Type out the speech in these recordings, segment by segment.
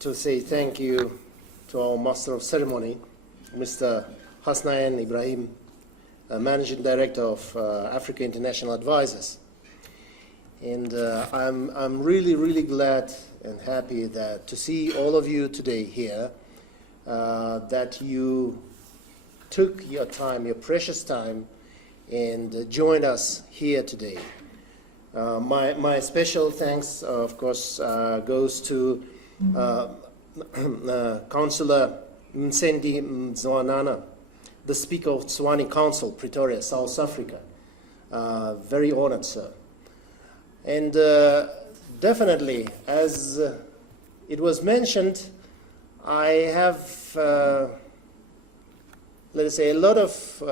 to say thank you to our Master of Ceremony, Mr. Hasnain Ibrahim, Managing Director of Africa International Advisors. And I'm really glad and happy to see all of you today here, that you took your time, your precious time, and joined us here today. My special thanks, of course, goes to Councillor Msendi Mzwanana, the Speaker of Tswani Council, Pretoria, South Africa. Very honored, sir. And definitely, as it was mentioned, I have, let us say, a lot of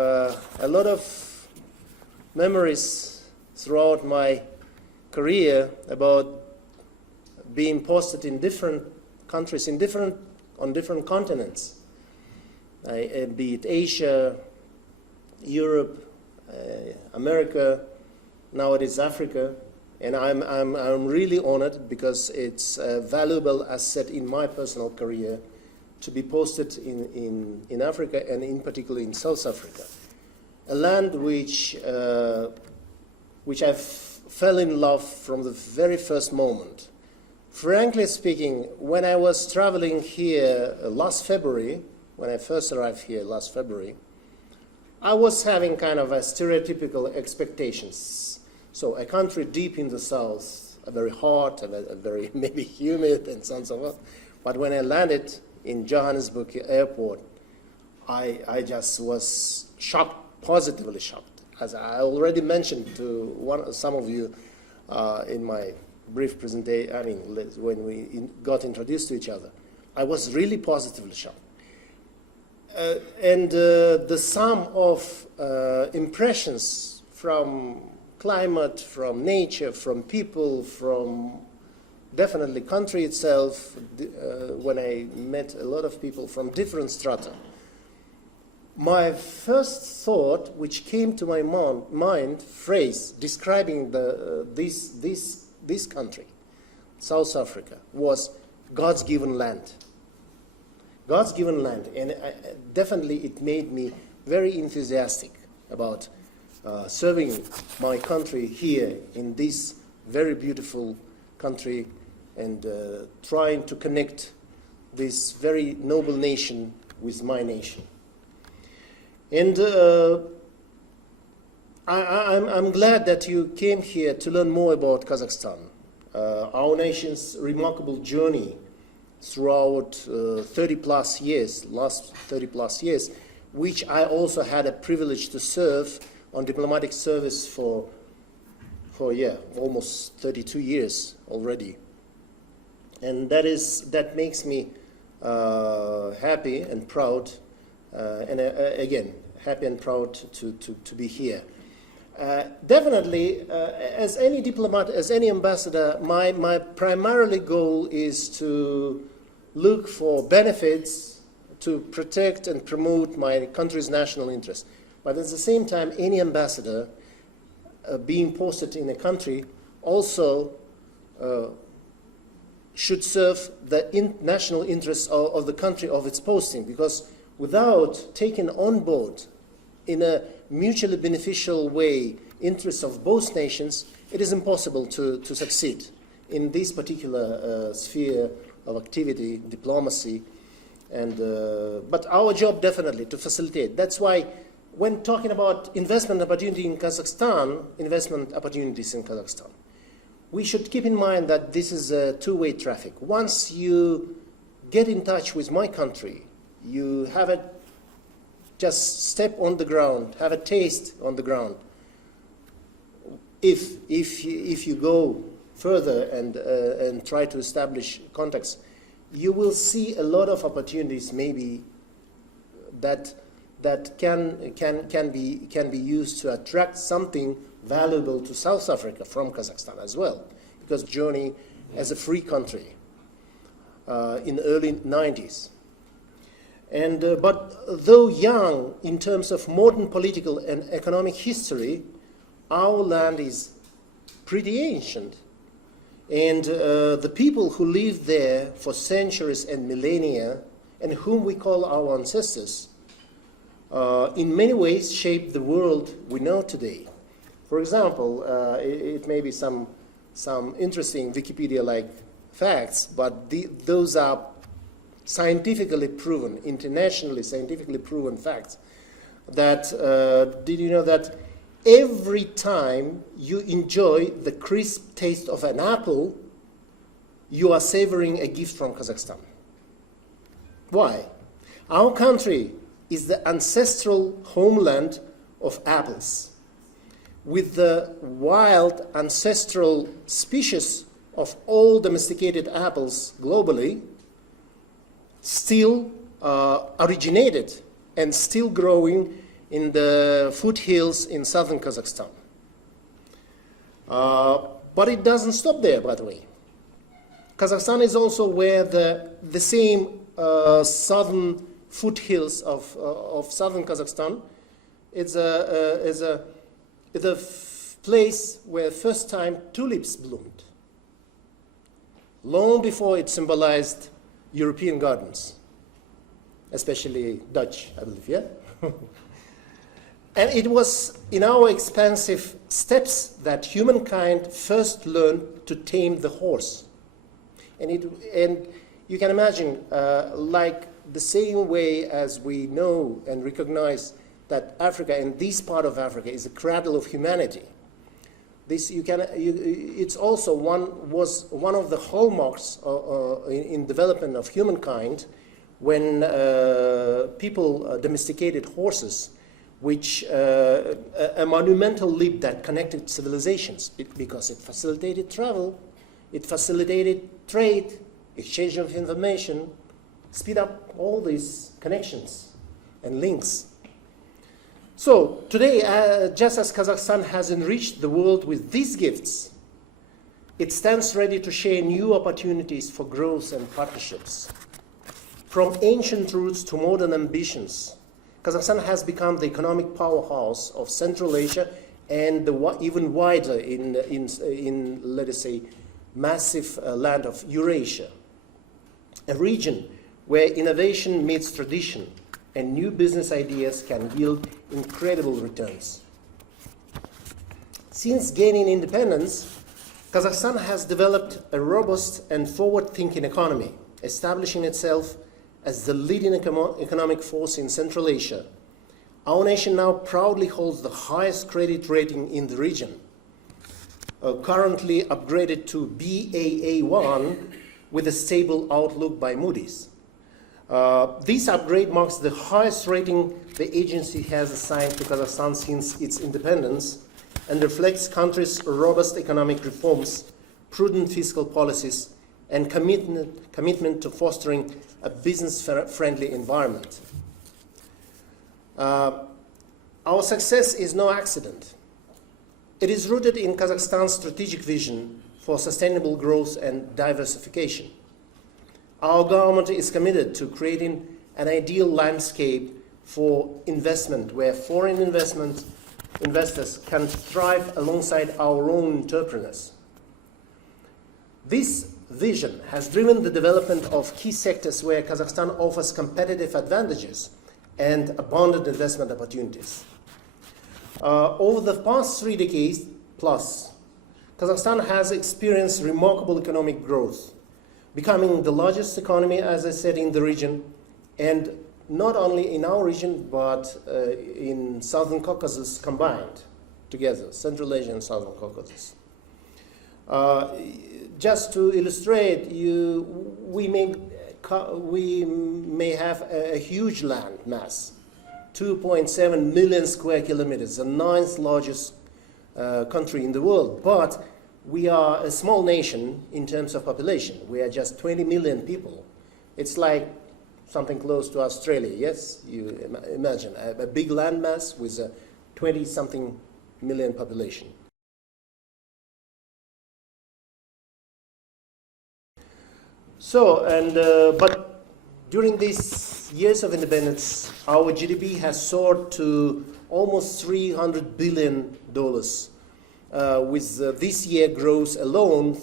memories throughout my career about being posted in different countries, on different continents, be it Asia, Europe, America, now it is Africa. And I'm really honored because it's a valuable asset in my personal career to be posted in Africa, and in particular in South Africa, a land which I fell in love from the very first moment. Frankly speaking, when I was traveling here last February, when I first arrived here last February, I was having kind of a stereotypical expectations. So a country deep in the south, very hot, a very maybe humid, and so on and so forth. But when I landed in Johannesburg airport, I just was shocked, positively shocked. As I already mentioned to some of you in my brief presentation, I mean, when we got introduced to each other, I was really positively shocked. And the sum of impressions from climate, from nature, from people, from definitely country itself, when I met a lot of people from different strata, my first thought, which came to my mind, phrase describing this country, South Africa, was God's given land. God's given land, and definitely it made me very enthusiastic about serving my country here in this very beautiful country, and trying to connect this very noble nation with my nation. And I'm glad that you came here to learn more about Kazakhstan, our nation's remarkable journey throughout 30 plus years, last 30 plus years, which I also had a privilege to serve on diplomatic service for almost 32 years already. And that makes me happy and proud, and again, happy and proud to be here. Definitely, as any diplomat, as any ambassador, my primarily goal is to look for benefits to protect and promote my country's national interest. But at the same time, any ambassador being posted in a country also should serve the national interests of the country of its posting, because without taking on board in a mutually beneficial way interests of both nations, it is impossible to succeed in this particular sphere of activity, diplomacy. And but our job definitely to facilitate. That's why when talking about investment opportunity in Kazakhstan, investment opportunities in Kazakhstan, we should keep in mind that this is a two-way traffic. Once you get in touch with my country, you have a just step on the ground, have a taste on the ground. If you go further and try to establish contacts, you will see a lot of opportunities maybe that can be used to attract something valuable to South Africa from Kazakhstan as well, because journey as a free country in the early 90s. And but though young in terms of modern political and economic history, our land is pretty ancient. And the people who lived there for centuries and millennia, and whom we call our ancestors, in many ways shaped the world we know today. For example, it may be some interesting Wikipedia-like facts, but those are scientifically proven, internationally scientifically proven facts. That did you know that every time you enjoy the crisp taste of an apple, you are savoring a gift from Kazakhstan? Why? Our country is the ancestral homeland of apples, with the wild ancestral species of all domesticated apples globally still originated and still growing in the foothills in southern Kazakhstan. But it doesn't stop there, by the way. Kazakhstan is also where the same southern foothills of southern Kazakhstan is a place where first time tulips bloomed, long before it symbolized European gardens, especially Dutch, I believe, yeah? And it was in our expansive steppes that humankind first learned to tame the horse. And you can imagine, like the same way as we know and recognize that Africa and this part of Africa is a cradle of humanity. It's also was one of the hallmarks in development of humankind when people domesticated horses, which a monumental leap that connected civilizations because it facilitated travel, it facilitated trade, exchange of information, speed up all these connections and links. So today, just as Kazakhstan has enriched the world with these gifts, it stands ready to share new opportunities for growth and partnerships. From ancient roots to modern ambitions, Kazakhstan has become the economic powerhouse of Central Asia and even wider in let us say, massive land of Eurasia, a region where innovation meets tradition and new business ideas can yield incredible returns. Since gaining independence, Kazakhstan has developed a robust and forward-thinking economy, establishing itself as the leading economic force in Central Asia. Our nation now proudly holds the highest credit rating in the region, currently upgraded to Baa1 with a stable outlook by Moody's. This upgrade marks the highest rating the agency has assigned to Kazakhstan since its independence and reflects country's robust economic reforms, prudent fiscal policies, and commitment to fostering a business-friendly environment. Our success is no accident. It is rooted in Kazakhstan's strategic vision for sustainable growth and diversification. Our government is committed to creating an ideal landscape for investment where foreign investors can thrive alongside our own entrepreneurs. This vision has driven the development of key sectors where Kazakhstan offers competitive advantages and abundant investment opportunities. Over the past 3 decades plus, Kazakhstan has experienced remarkable economic growth, becoming the largest economy, as I said, in the region, and not only in our region, but in Southern Caucasus combined together, Central Asia and Southern Caucasus. Just to illustrate, we may have a huge land mass, 2.7 million square kilometers, the 9th largest country in the world, but we are a small nation in terms of population. We are just 20 million people. It's like something close to Australia, yes? You imagine a big landmass with a 20-something million population. So, but during these years of independence, our GDP has soared to almost $300 billion, with this year growth alone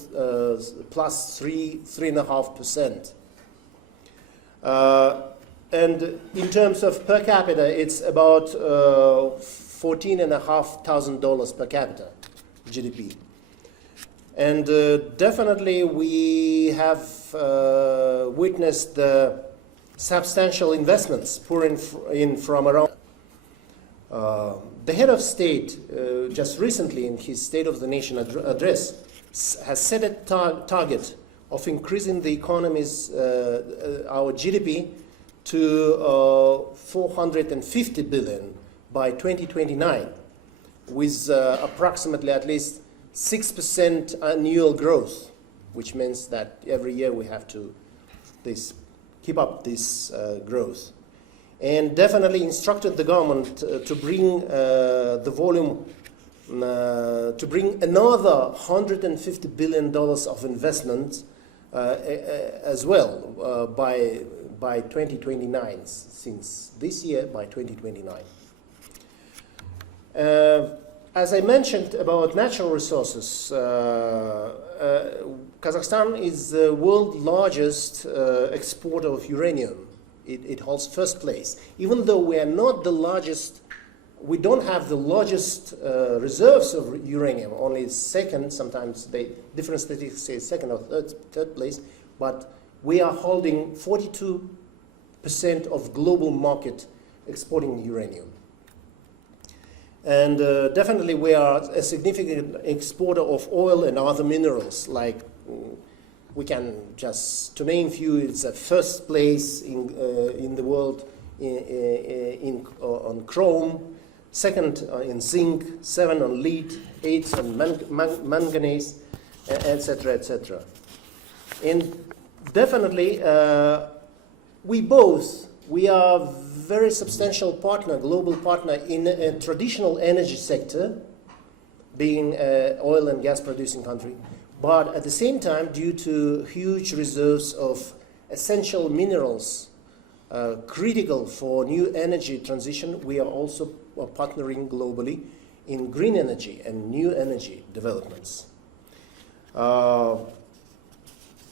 plus 3.5%. And in terms of per capita, it's about $14,500 per capita GDP. And definitely we have witnessed the substantial investments pouring in from around. The head of state just recently in his State of the Nation address has set a target of increasing the economy's, our GDP to 450 billion by 2029, with approximately at least 6% annual growth, which means that every year we have to keep up this growth. And definitely instructed the government to bring the volume, to bring another $150 billion of investment as well by 2029, since this year by 2029. As I mentioned about natural resources, Kazakhstan is the world's largest exporter of uranium. It holds first place. Even though we are not the largest, we don't have the largest reserves of uranium, only second, sometimes different statistics say second or third place, but we are holding 42% of global market exporting uranium. And definitely we are a significant exporter of oil and other minerals, like we can just, to name few, it's a first place in the world on chrome, second in zinc, 7 on lead, 8 on manganese, etc., etc. And definitely we are very substantial partner, global partner in a traditional energy sector, being an oil and gas producing country. But at the same time, due to huge reserves of essential minerals critical for new energy transition, we are also partnering globally in green energy and new energy developments.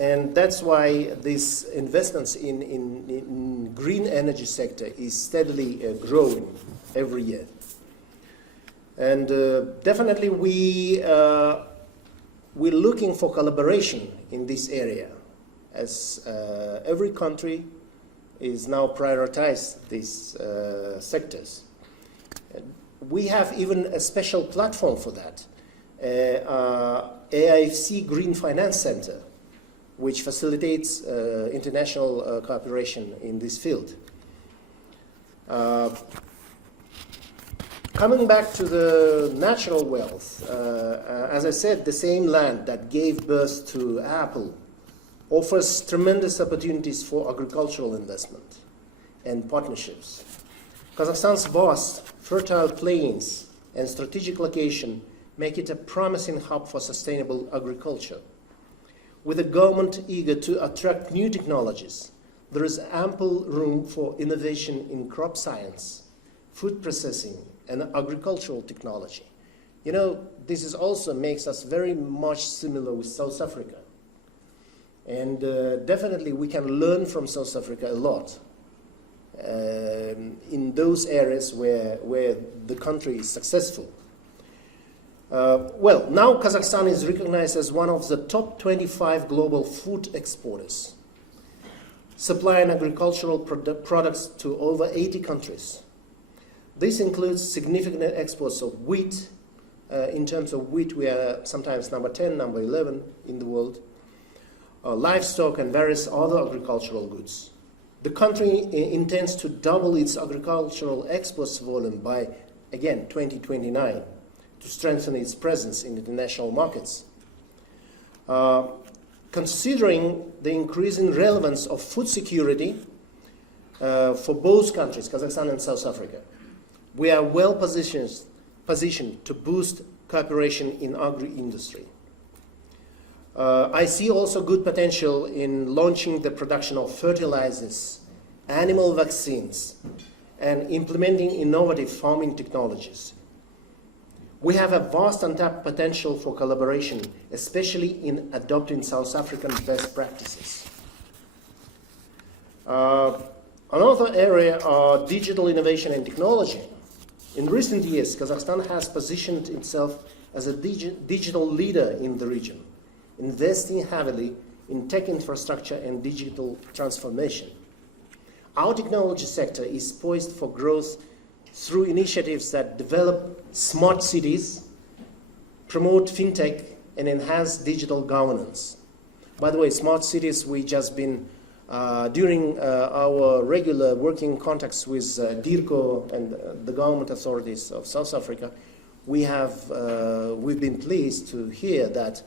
And that's why these investments in green energy sector is steadily growing every year. And definitely we're looking for collaboration in this area, as every country is now prioritized these sectors. We have even a special platform for that, AIFC Green Finance Center, which facilitates international cooperation in this field. Coming back to the natural wealth, as I said, the same land that gave birth to Apple offers tremendous opportunities for agricultural investment and partnerships. Kazakhstan's vast, fertile plains and strategic location make it a promising hub for sustainable agriculture. With a government eager to attract new technologies, there is ample room for innovation in crop science, food processing, and agricultural technology. You know, this is also makes us very much similar with South Africa. And definitely we can learn from South Africa a lot in those areas where the country is successful. Well, now Kazakhstan is recognized as one of the top 25 global food exporters, supplying agricultural products to over 80 countries. This includes significant exports of wheat. In terms of wheat, we are sometimes number 10, number 11 in the world, livestock and various other agricultural goods. The country intends to double its agricultural exports volume by, again, 2029. To strengthen its presence in international markets. Considering the increasing relevance of food security for both countries, Kazakhstan and South Africa, we are well positioned to boost cooperation in agri-industry. I see also good potential in launching the production of fertilizers, animal vaccines, and implementing innovative farming technologies. We have a vast untapped potential for collaboration, especially in adopting South African best practices. Another area are digital innovation and technology. In recent years, Kazakhstan has positioned itself as a digital leader in the region, investing heavily in tech infrastructure and digital transformation. Our technology sector is poised for growth through initiatives that develop smart cities, promote fintech, and enhance digital governance. By the way, smart cities, we just been, during our regular working contacts with DIRCO and the government authorities of South Africa, we've been pleased to hear that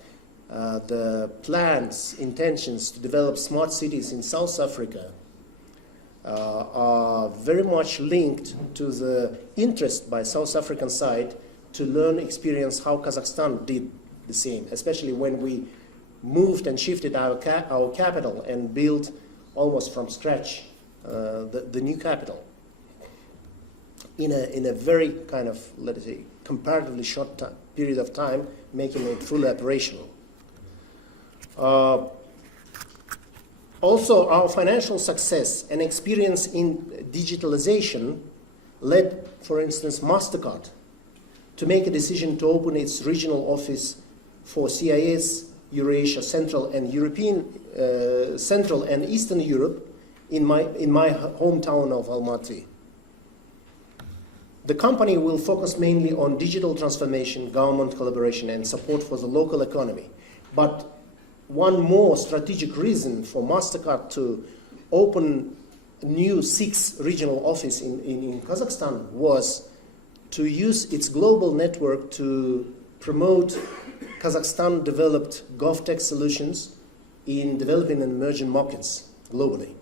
the plans, intentions to develop smart cities in South Africa are very much linked to the interest by South African side to learn, experience how Kazakhstan did the same, especially when we moved and shifted our capital and built almost from scratch the new capital in a very kind of, let us say, comparatively short period of time, making it fully operational. Also, our financial success and experience in digitalization led, for instance, MasterCard to make a decision to open its regional office for CIS, Eurasia, Central and Central and Eastern Europe in my hometown of Almaty. The company will focus mainly on digital transformation, government collaboration, and support for the local economy. But one more strategic reason for MasterCard to open a new 6th regional office in Kazakhstan was to use its global network to promote Kazakhstan-developed GovTech solutions in developing and emerging markets globally.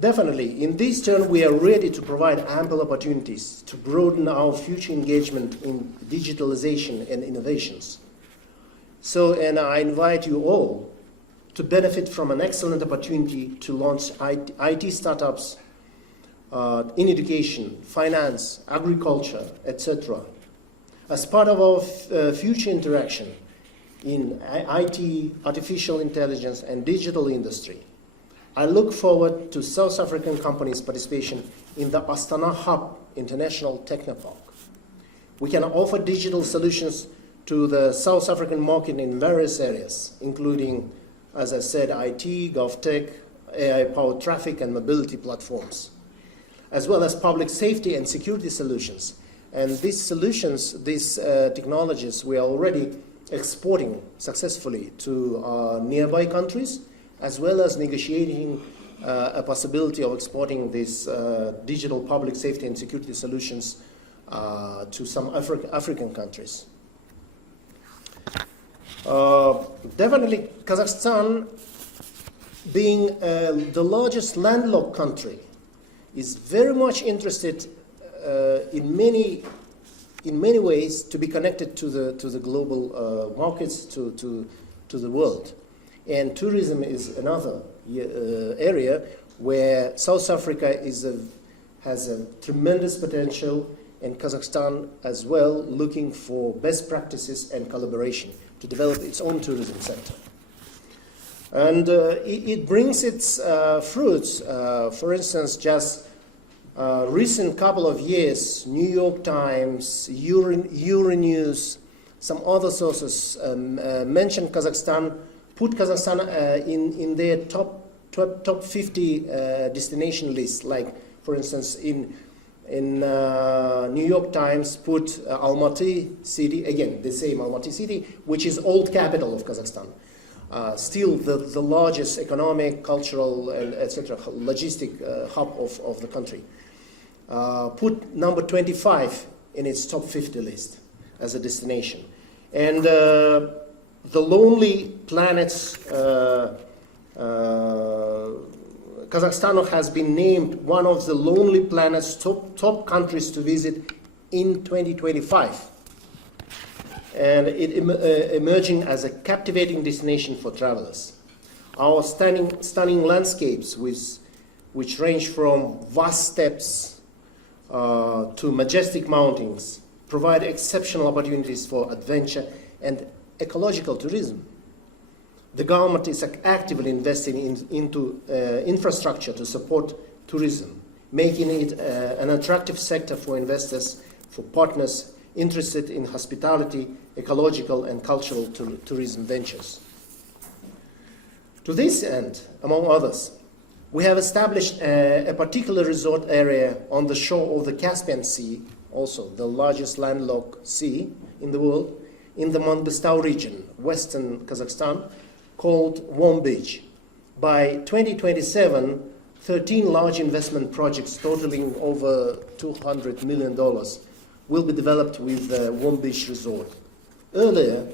Definitely, in this turn, we are ready to provide ample opportunities to broaden our future engagement in digitalization and innovations. So, and I invite you all to benefit from an excellent opportunity to launch IT startups in education, finance, agriculture, etc. As part of our future interaction in IT, artificial intelligence, and digital industry, I look forward to South African companies' participation in the Astana Hub International Technopark. We can offer digital solutions to the South African market in various areas, including, as I said, IT, GovTech, AI-powered traffic and mobility platforms, as well as public safety and security solutions. And these solutions, these technologies, we are already exporting successfully to nearby countries, as well as negotiating a possibility of exporting these digital public safety and security solutions to some African countries. Definitely, Kazakhstan, being the largest landlocked country, is very much interested in many ways to be connected to the global markets, to the world. And tourism is another area where South Africa has a tremendous potential, and Kazakhstan as well, looking for best practices and collaboration to develop its own tourism sector. And it brings its fruits. For instance, just recent couple of years, New York Times, Euronews, some other sources mentioned Kazakhstan, put Kazakhstan in their top 50 destination list. Like, for instance, in New York Times, put Almaty city, again, the same Almaty city, which is old capital of Kazakhstan. Still the largest economic, cultural, and etc. logistic hub of the country. Put number 25 in its top 50 list as a destination. And the Lonely Planets, Kazakhstan has been named one of the Lonely Planets top countries to visit in 2025. And it emerging as a captivating destination for travelers. Our stunning landscapes, which range from vast steppes to majestic mountains provide exceptional opportunities for adventure and ecological tourism. The government is actively investing into infrastructure to support tourism, making it an attractive sector for investors, for partners interested in hospitality, ecological and cultural tourism ventures. To this end, among others, we have established a particular resort area on the shore of the Caspian Sea, also the largest landlocked sea in the world, in the Mangistau region, western Kazakhstan, called Warm Beach. By 2027, 13 large investment projects totaling over $200 million will be developed with the Warm Beach Resort. Earlier,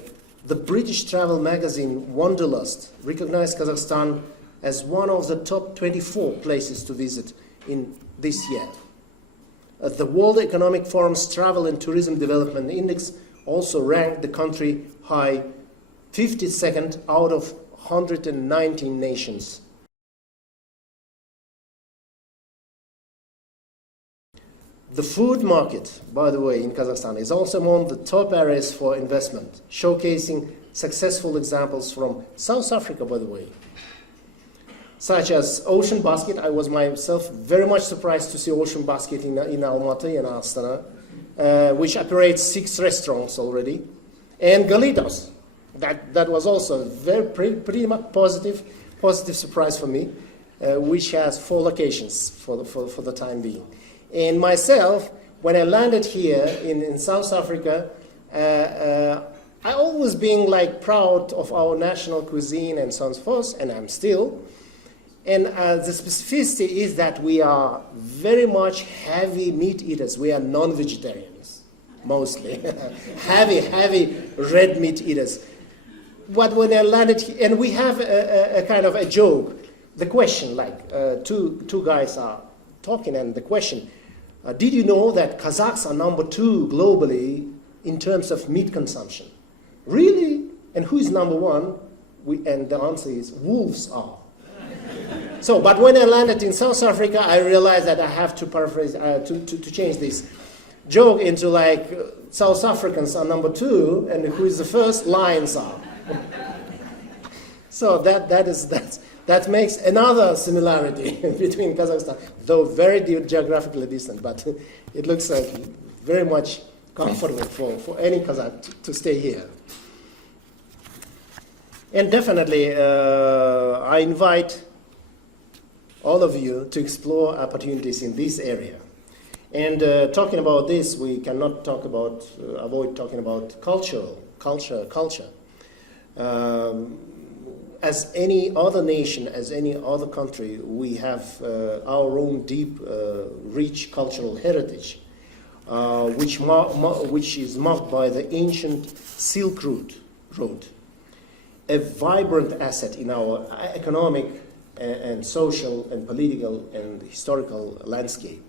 the British travel magazine Wanderlust recognized Kazakhstan as one of the top 24 places to visit in this year. The World Economic Forum's Travel and Tourism Development Index also ranked the country high 52nd out of 119 nations. The food market, by the way, in Kazakhstan is also among the top areas for investment, showcasing successful examples from South Africa, by the way, such as Ocean Basket. I was myself very much surprised to see Ocean Basket in Almaty and Astana, which operates 6 restaurants already, and Galitos. That was also pretty much positive surprise for me, which has 4 locations for the time being. And myself, when I landed here in South Africa, I always been like proud of our national cuisine and so on and so forth, and I'm still. And the specificity is that we are very much heavy meat eaters. We are non-vegetarians, mostly. heavy red meat eaters. But when I landed here, and we have a kind of a joke, the question, like two guys are talking, and the question, did you know that Kazakhs are number 2 globally in terms of meat consumption? Really? And who is number 1? And the answer is, wolves are. So, but when I landed in South Africa, I realized that I have to paraphrase, to change this joke into like, South Africans are number 2, and who is the first? Lions are. So that makes another similarity between Kazakhstan, though very geographically distant, but it looks like very much comfortable for any Kazakh to stay here. And definitely, I invite all of you to explore opportunities in this area. And talking about this, we cannot avoid talking about culture. As any other nation, as any other country, we have our own deep, rich cultural heritage, which is marked by the ancient Silk Road, a vibrant asset in our economic and social and political and historical landscape.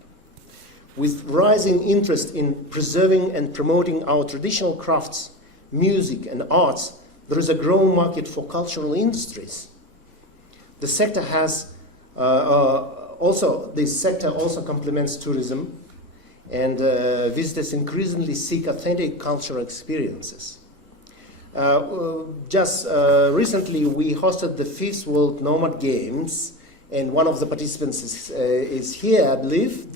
With rising interest in preserving and promoting our traditional crafts, music and arts, there is a growing market for cultural industries. The sector has this sector also complements tourism, and visitors increasingly seek authentic cultural experiences. Just recently, we hosted the 5th World Nomad Games, and one of the participants is here, I believe,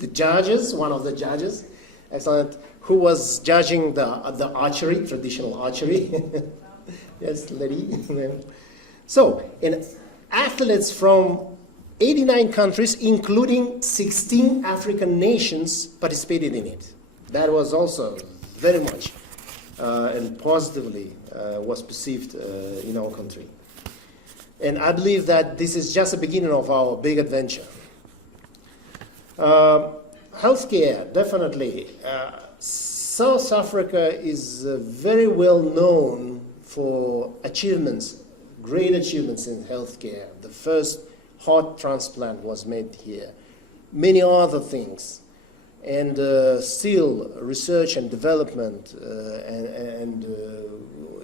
one of the judges, excellent, who was judging the archery, traditional archery. Yes, lady. So, and athletes from 89 countries, including 16 African nations, participated in it. That was also very much and positively was perceived in our country. And I believe that this is just the beginning of our big adventure. Healthcare, definitely. South Africa is very well known for achievements, great achievements in healthcare. The first heart transplant was made here. Many other things. And still research and development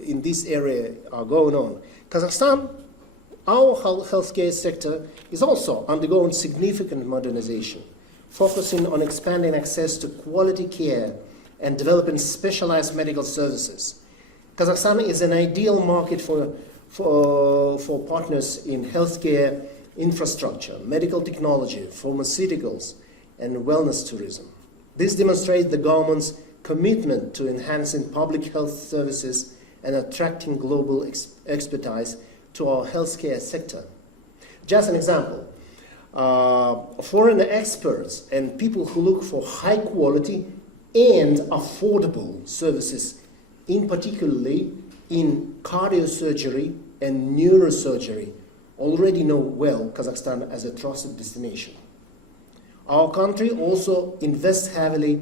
in this area are going on. Kazakhstan, our healthcare sector is also undergoing significant modernization. focusing on expanding access to quality care and developing specialized medical services. Kazakhstan is an ideal market for partners in healthcare infrastructure, medical technology, pharmaceuticals, and wellness tourism. This demonstrates the government's commitment to enhancing public health services and attracting global expertise to our healthcare sector. Just an example, foreign experts and people who look for high quality and affordable services, in particularly in cardiosurgery and neurosurgery, already know well Kazakhstan as a trusted destination. Our country also invests heavily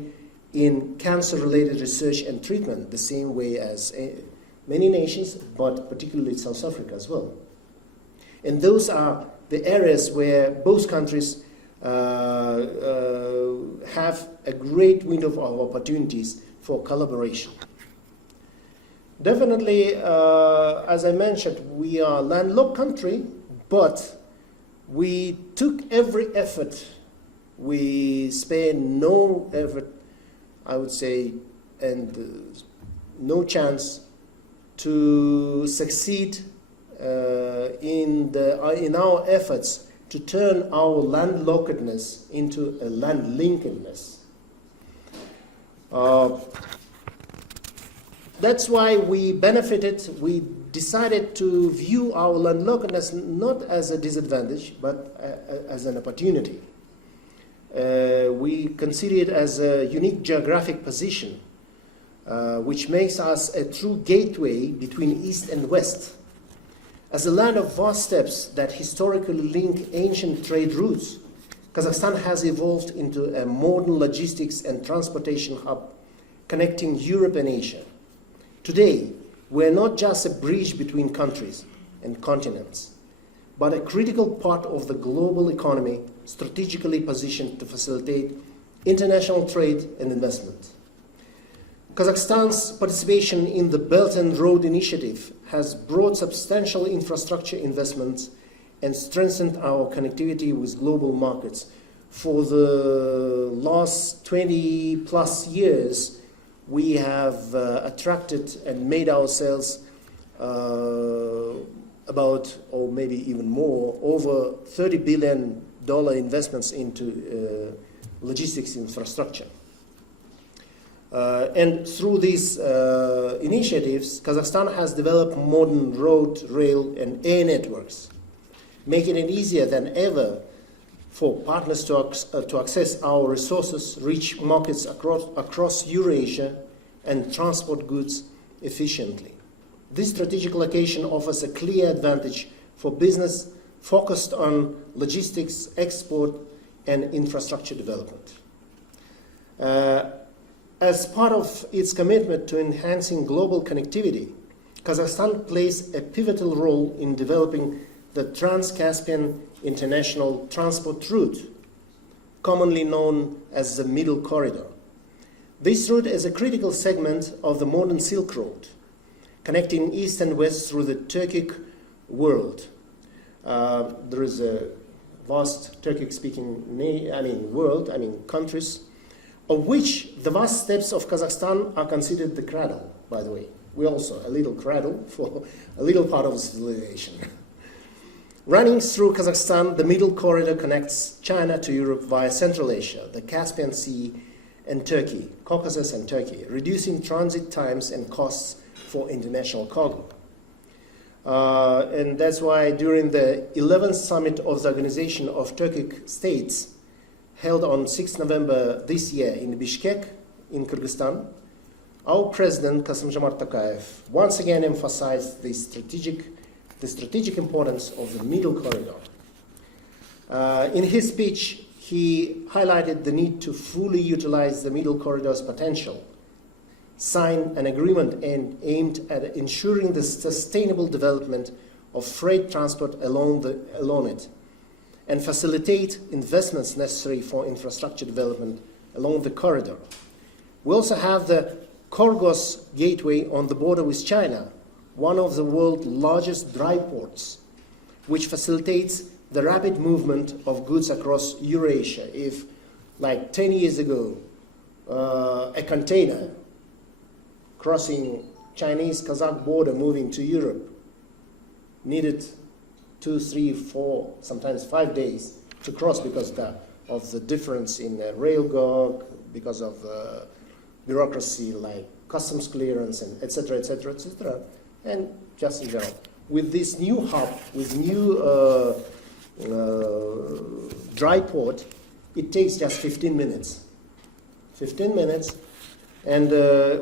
in cancer-related research and treatment, the same way as many nations, but particularly South Africa as well. And those are the areas where both countries have a great window of opportunities for collaboration. Definitely, as I mentioned, we are a landlocked country, but we took every effort. We spared no effort, I would say, and no chance to succeed in our efforts to turn our landlockedness into a landlinkedness. That's why we benefited. We decided to view our landlockedness not as a disadvantage, but as an opportunity. We consider it as a unique geographic position, which makes us a true gateway between East and West. As a land of vast steppes that historically link ancient trade routes, Kazakhstan has evolved into a modern logistics and transportation hub connecting Europe and Asia. Today, we're not just a bridge between countries and continents, but a critical part of the global economy strategically positioned to facilitate international trade and investment. Kazakhstan's participation in the Belt and Road Initiative has brought substantial infrastructure investments and strengthened our connectivity with global markets. For the last 20 plus years, we have attracted and made ourselves about, or maybe even more, over $30 billion investments into logistics infrastructure. And through these initiatives, Kazakhstan has developed modern road, rail, and air networks, making it easier than ever for partners to access our resources, reach markets across Eurasia, and transport goods efficiently. This strategic location offers a clear advantage for business focused on logistics, export, and infrastructure development. As part of its commitment to enhancing global connectivity, Kazakhstan plays a pivotal role in developing the Trans-Caspian International Transport Route, commonly known as the Middle Corridor. This route is a critical segment of the modern Silk Road, connecting East and West through the Turkic world. There is a vast Turkic-speaking world, countries, of which the vast steppes of Kazakhstan are considered the cradle, by the way. We're also a little cradle for a little part of the civilization. Running through Kazakhstan, the Middle Corridor connects China to Europe via Central Asia, the Caspian Sea, and Turkey, Caucasus and Turkey, reducing transit times and costs for international cargo. And that's why during the 11th summit of the Organization of Turkic States, held on 6 November this year in Bishkek, in Kyrgyzstan, our President, Kassym-Jomart Tokayev, once again emphasized the strategic importance of the Middle Corridor. In his speech, he highlighted the need to fully utilize the Middle Corridor's potential, sign an agreement aimed at ensuring the sustainable development of freight transport along it, and facilitate investments necessary for infrastructure development along the corridor. We also have the Korgos Gateway on the border with China, one of the world's largest dry ports, which facilitates the rapid movement of goods across Eurasia. If like 10 years ago, a container crossing Chinese-Kazakh border moving to Europe needed 2, 3, 4, sometimes 5 days to cross because of the difference in railgog, because of bureaucracy like customs clearance, and etc., etc., etc., and just in general. With this new hub, with new dry port, it takes just 15 minutes. 15 minutes. And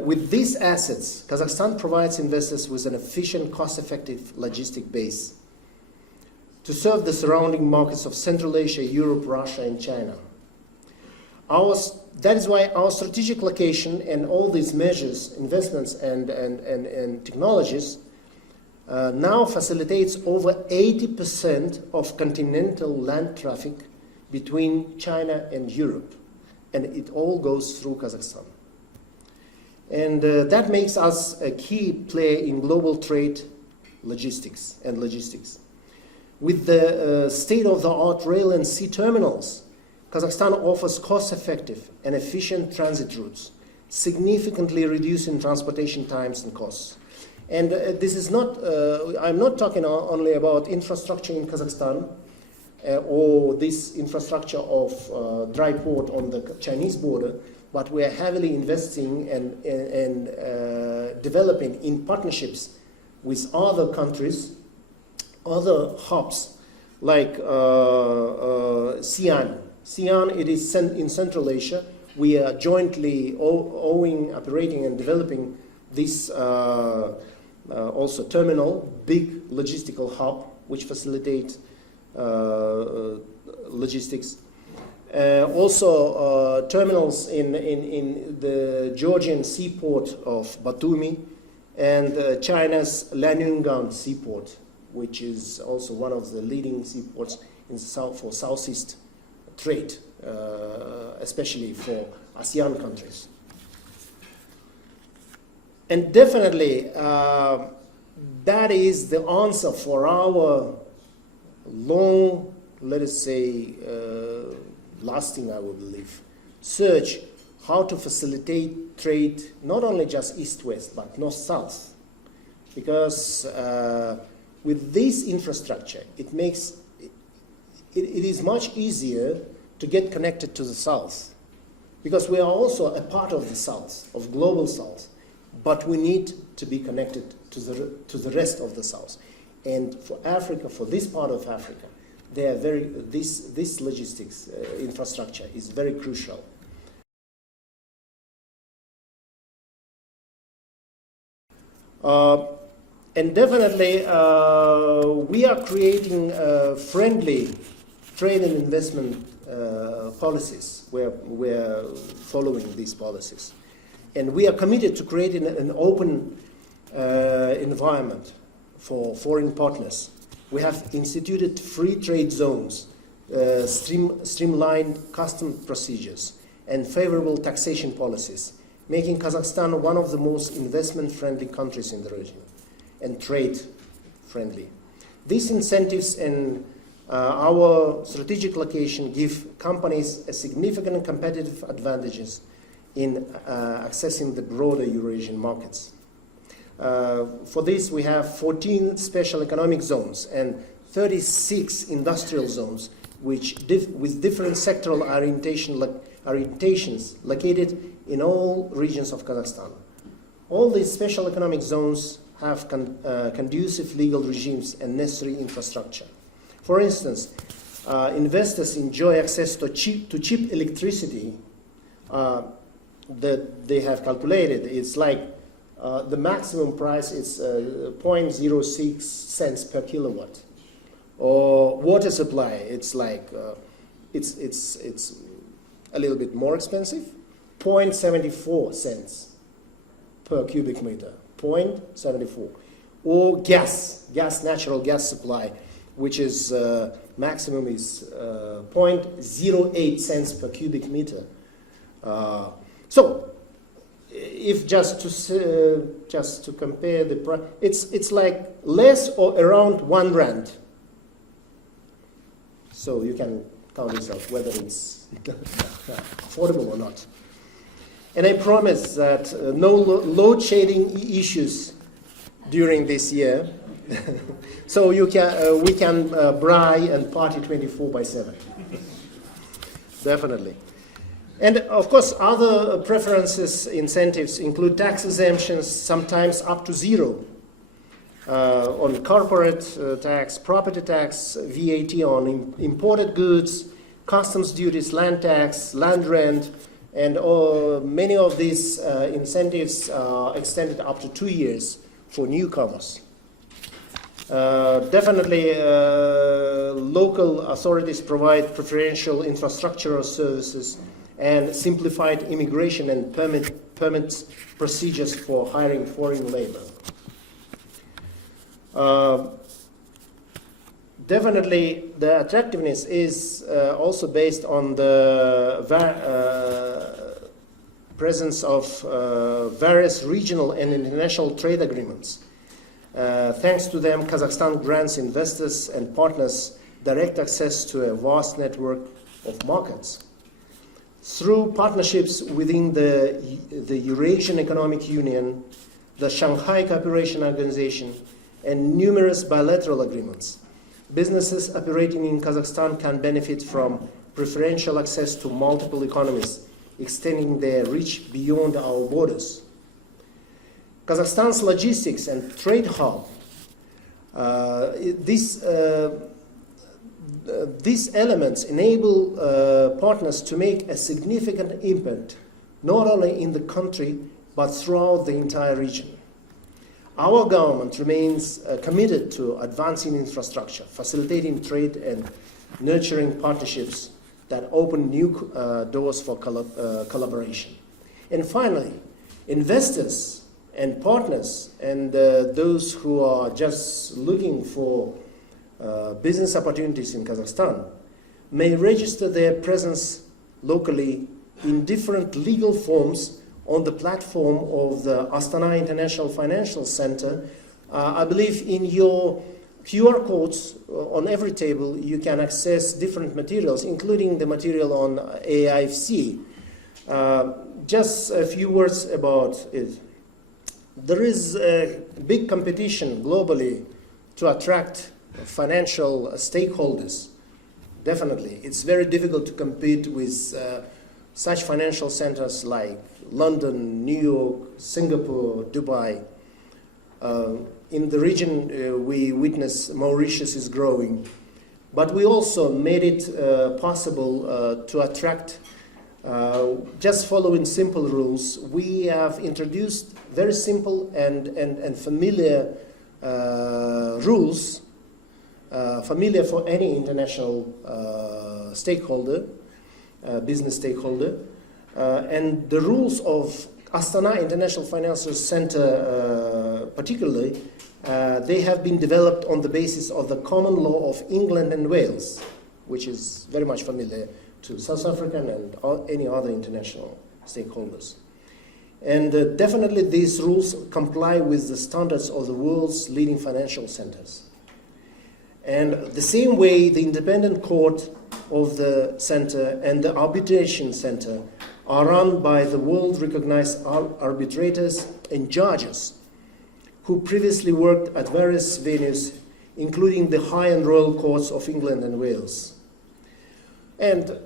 with these assets, Kazakhstan provides investors with an efficient, cost-effective logistic base to serve the surrounding markets of Central Asia, Europe, Russia, and China. That is why our strategic location and all these measures, investments, and technologies now facilitates over 80% of continental land traffic between China and Europe. And it all goes through Kazakhstan. And that makes us a key player in global trade logistics. With the state-of-the-art rail and sea terminals, Kazakhstan offers cost-effective and efficient transit routes, significantly reducing transportation times and costs. And this is not, I'm not talking only about infrastructure in Kazakhstan or this infrastructure of dry port on the Chinese border, but we are heavily investing and developing in partnerships with other countries, other hubs like Xi'an. Xi'an, it is in Central Asia. We are jointly operating and developing this also terminal, big logistical hub, which facilitates logistics. Also terminals in the Georgian seaport of Batumi and China's Lianyungan seaport, which is also one of the leading seaports in for Southeast trade, especially for ASEAN countries. And definitely, that is the answer for our long, let us say, lasting, I would believe, search how to facilitate trade, not only just east-west, but north-south. Because with this infrastructure, it is much easier to get connected to the south. Because we are also a part of the south, of global south. But we need to be connected to the rest of the south. And for Africa, for this part of Africa, they are this logistics infrastructure is very crucial. And definitely, we are creating friendly trade and investment policies. We're following these policies. And we are committed to creating an open environment for foreign partners. We have instituted free trade zones, streamlined custom procedures, and favorable taxation policies, making Kazakhstan one of the most investment-friendly countries in the region and trade-friendly. These incentives and our strategic location give companies a significant competitive advantages in accessing the broader Eurasian markets. For this, we have 14 special economic zones and 36 industrial zones, which with different sectoral orientations located in all regions of Kazakhstan. All these special economic zones have conducive legal regimes and necessary infrastructure. For instance, investors enjoy access to cheap electricity that they have calculated. It's like the maximum price is 0.06 cents per kilowatt. Or water supply, it's like it's a little bit more expensive, 0.74 cents per cubic meter, 0.74. Or natural gas supply, which is maximum is 0.08 cents per cubic meter. So, if just to compare the price, it's like less or around 1 rand. So you can count itself, whether it's affordable or not. And I promise that no load shedding issues during this year, so we can braai and party 24/7. Definitely. And of course, other preferences, incentives include tax exemptions, sometimes up to zero, on corporate tax, property tax, VAT on imported goods, customs duties, land tax, land rent, and many of these incentives are extended up to 2 years for newcomers. Definitely, local authorities provide preferential infrastructural services and simplified immigration and permit procedures for hiring foreign labor. Definitely, the attractiveness is also based on the presence of various regional and international trade agreements. Thanks to them, Kazakhstan grants investors and partners direct access to a vast network of markets. Through partnerships within the Eurasian Economic Union, the Shanghai Cooperation Organization, and numerous bilateral agreements, businesses operating in Kazakhstan can benefit from preferential access to multiple economies, extending their reach beyond our borders. Kazakhstan's logistics and trade hub, these elements enable partners to make a significant impact, not only in the country, but throughout the entire region. Our government remains committed to advancing infrastructure, facilitating trade, and nurturing partnerships that open new doors for collaboration. And finally, investors and partners and those who are just looking for business opportunities in Kazakhstan may register their presence locally in different legal forms on the platform of the Astana International Financial Center. I believe in your QR codes on every table you can access different materials, including the material on AIFC. Just a few words about it. There is a big competition globally to attract financial stakeholders. Definitely. It's very difficult to compete with such financial centers like London, New York, Singapore, Dubai. In the region, we witness Mauritius is growing. But we also made it possible to attract, just following simple rules. We have introduced very simple and familiar rules, familiar for any international stakeholder, business stakeholder. And the rules of Astana International Financial Center particularly, they have been developed on the basis of the common law of England and Wales, which is very much familiar to South African and any other international stakeholders. And definitely these rules comply with the standards of the world's leading financial centers. And the same way the independent court of the center and the arbitration center are run by the world-recognized arbitrators and judges who previously worked at various venues, including the High and Royal Courts of England and Wales. And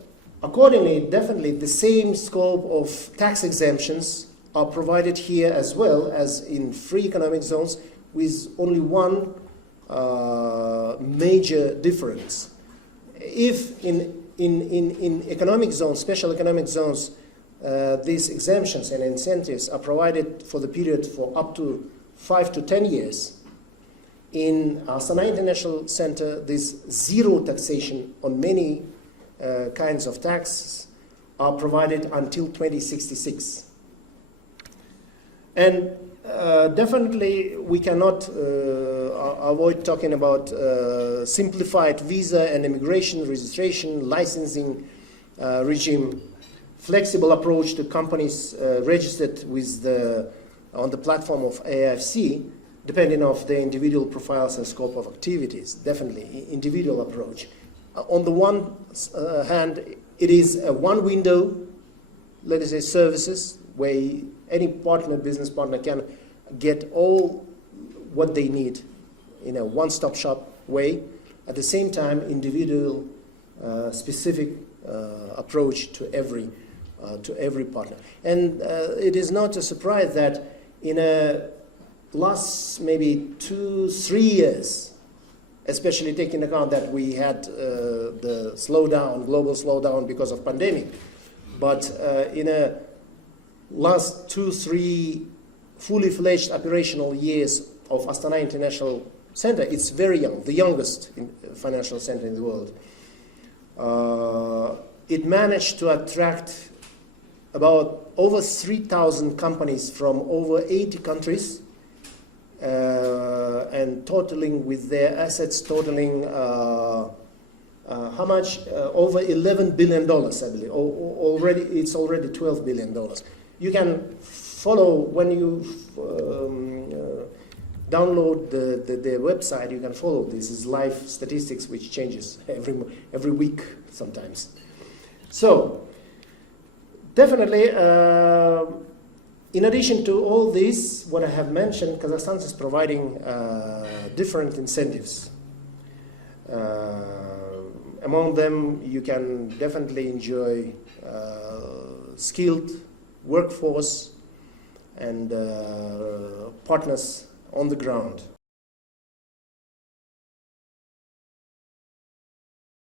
accordingly, definitely the same scope of tax exemptions are provided here as well as in free economic zones, with only one major difference. If in economic zones, special economic zones, these exemptions and incentives are provided for the period for up to 5 to 10 years, in Astana International Center, this zero taxation on many kinds of taxes are provided until 2066. And definitely we cannot avoid talking about simplified visa and immigration registration, licensing regime, flexible approach to companies registered with on the platform of AIFC, depending on their individual profiles and scope of activities. Definitely, individual approach. on the one hand, it is a one window, let us say, services where any partner, business partner, can get all what they need in a one-stop shop way. At the same time, individual, specific approach to every partner. And it is not a surprise that in a last maybe 2-3 years, especially taking account that we had the slowdown, global slowdown because of pandemic, but in a last 2-3 fully fledged operational years of Astana International Center, it's very young, the youngest financial center in the world. It managed to attract about over 3,000 companies from over 80 countries, and totaling with their assets totaling how much? Over $11 billion, I believe. It's already $12 billion. You can follow when you download the website. You can follow this. Is live statistics which changes every week sometimes. So definitely, in addition to all this, what I have mentioned, Kazakhstan is providing different incentives. Among them, you can definitely enjoy skilled workforce and partners on the ground.